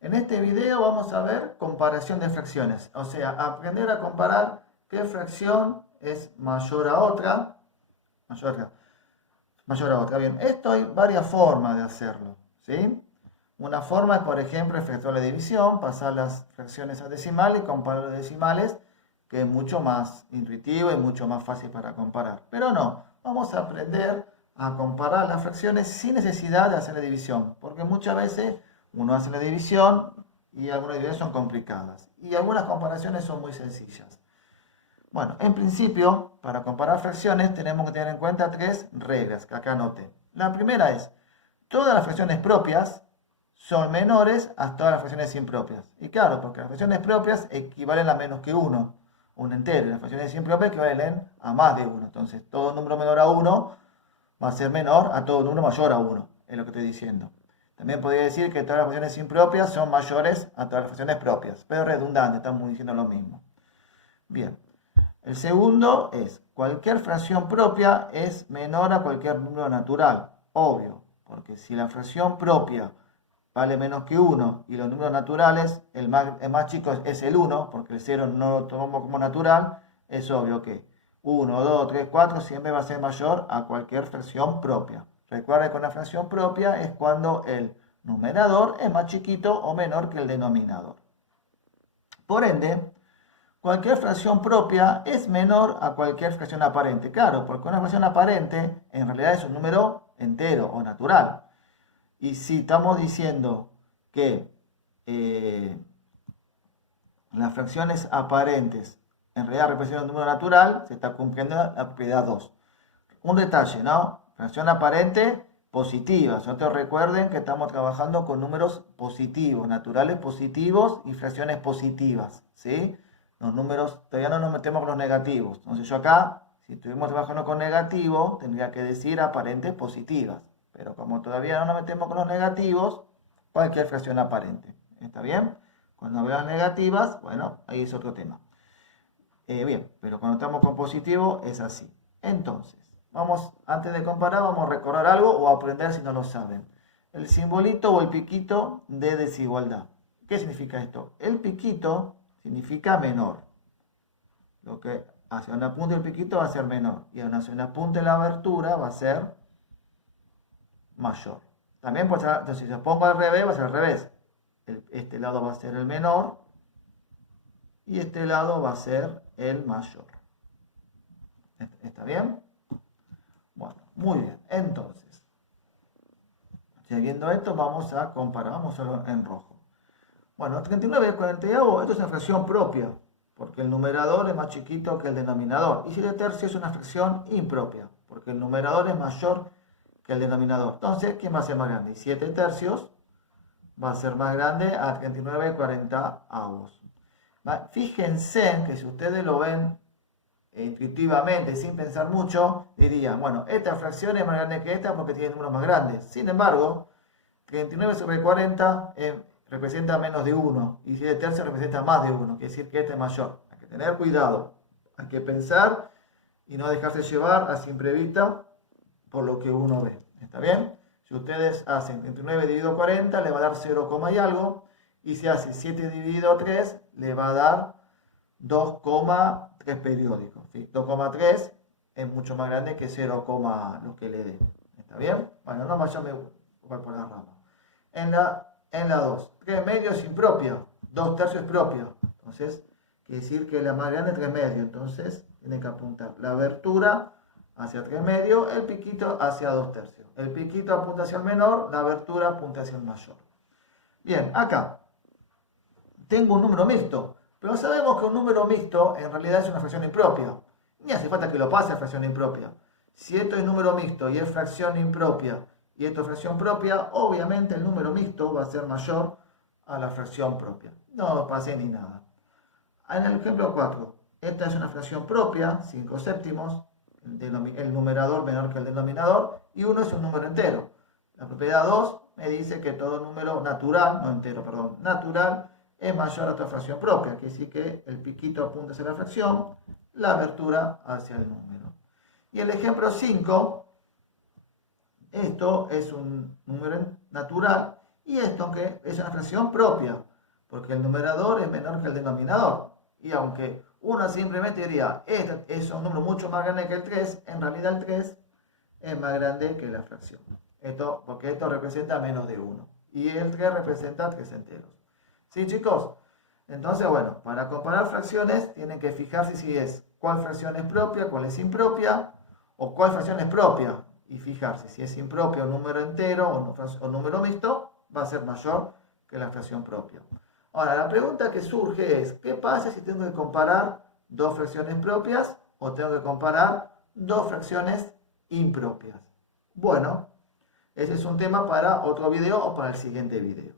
En este video vamos a ver comparación de fracciones, o sea, aprender a comparar qué fracción es mayor a otra, mayor a otra. Bien, esto hay varias formas de hacerlo, ¿sí? Una forma es, por ejemplo, efectuar la división, pasar las fracciones a decimales y comparar los decimales, que es mucho más intuitivo y mucho más fácil para comparar. Pero no, vamos a aprender a comparar las fracciones sin necesidad de hacer la división, porque muchas veces uno hace la división y algunas divisiones son complicadas y algunas comparaciones son muy sencillas. Bueno, en principio, para comparar fracciones tenemos que tener en cuenta tres reglas que acá anoté. La primera es, todas las fracciones propias son menores a todas las fracciones impropias. Y claro, porque las fracciones propias equivalen a menos que 1, un entero, y las fracciones impropias equivalen a más de 1. Entonces, todo número menor a 1 va a ser menor a todo número mayor a 1, es lo que estoy diciendo. También podría decir que todas las fracciones impropias son mayores a todas las fracciones propias, pero redundante, estamos diciendo lo mismo. Bien. El segundo es, cualquier fracción propia es menor a cualquier número natural. Obvio, porque si la fracción propia vale menos que 1 y los números naturales, el más chico es el 1, porque el 0 no lo tomamos como natural, es obvio que 1, 2, 3, 4 siempre va a ser mayor a cualquier fracción propia. Recuerda que una fracción propia es cuando el numerador es más chiquito o menor que el denominador. Por ende, cualquier fracción propia es menor a cualquier fracción aparente. Claro, porque una fracción aparente en realidad es un número entero o natural. Y si estamos diciendo que las fracciones aparentes en realidad representan un número natural, se está cumpliendo la propiedad 2. Un detalle, ¿no? Fracción aparente positiva. Nosotros recuerden que estamos trabajando con números positivos, naturales positivos y fracciones positivas, ¿sí? Los números, todavía no nos metemos con los negativos. Entonces yo acá, si estuvimos trabajando con negativo, tendría que decir aparentes positivas. Pero como todavía no nos metemos con los negativos, cualquier fracción aparente. ¿Está bien? Cuando veas negativas, bueno, ahí es otro tema. Bien, pero cuando estamos con positivo es así. Entonces, vamos, antes de comparar, vamos a recordar algo o a aprender si no lo saben. El simbolito o el piquito de desigualdad. ¿Qué significa esto? El piquito significa menor. Lo que hacia una punta del piquito va a ser menor. Y hacia una punta de la abertura va a ser mayor. También puede ser, entonces, si yo pongo al revés, va a ser al revés. Este lado va a ser el menor y este lado va a ser el mayor. ¿Está bien? Bueno, muy bien. Entonces, siguiendo esto, vamos a comparar. Vamos a verlo en rojo. Bueno, 39 y 48, esto es una fracción propia, porque el numerador es más chiquito que el denominador. Y 7 tercios es una fracción impropia, porque el numerador es mayor que el denominador. Entonces, ¿quién va a ser más grande? 7 tercios va a ser más grande a 39 y 40 avos. Fíjense que si ustedes lo ven intuitivamente, sin pensar mucho, dirían, bueno, esta fracción es más grande que esta porque tiene números más grandes. Sin embargo, 39 sobre 40 representa menos de 1 y 7 tercios representa más de 1, quiere decir que este es mayor. Hay que tener cuidado, hay que pensar y no dejarse llevar a simple vista por lo que uno ve. ¿Está bien? Si ustedes hacen 39 dividido 40, le va a dar 0, y algo. Y si hace 7 dividido 3, le va a dar 2,3 periódicos. 2,3 es mucho más grande que 0, lo que le dé. ¿Está bien? Bueno, no vayamos por la rama. En la 2, 3 medios es impropia, 2 tercios es propia. Entonces, quiere decir que la más grande es 3 medios. Entonces, tienen que apuntar la abertura hacia 3 medios, el piquito hacia 2 tercios. El piquito apunta hacia el menor, la abertura apunta hacia el mayor. Bien, acá tengo un número mixto, pero sabemos que un número mixto en realidad es una fracción impropia. Ni hace falta que lo pase a fracción impropia. Si esto es número mixto y es fracción impropia y esto es fracción propia, obviamente el número mixto va a ser mayor a la fracción propia. No pasé ni nada. En el ejemplo 4, esta es una fracción propia, 5 séptimos, el numerador menor que el denominador, y 1 es un número entero. La propiedad 2 me dice que todo número natural, no entero, perdón, natural, es mayor a otra fracción propia, quiere decir que el piquito apunta hacia la fracción, la abertura hacia el número. Y el ejemplo 5, esto es un número natural Y esto, aunque es una fracción propia, porque el numerador es menor que el denominador. Y aunque uno simplemente diría, este es un número mucho más grande que el 3, en realidad el 3 es más grande que la fracción. Porque esto representa menos de 1. Y el 3 representa 3 enteros. ¿Sí, chicos? Entonces, bueno, para comparar fracciones tienen que fijarse si es cuál fracción es propia, cuál es impropia, o cuál fracción es propia. Y fijarse si es impropia un número entero o un número mixto, va a ser mayor que la fracción propia. Ahora, la pregunta que surge es, ¿qué pasa si tengo que comparar dos fracciones propias o tengo que comparar dos fracciones impropias? Bueno, ese es un tema para otro video o para el siguiente video.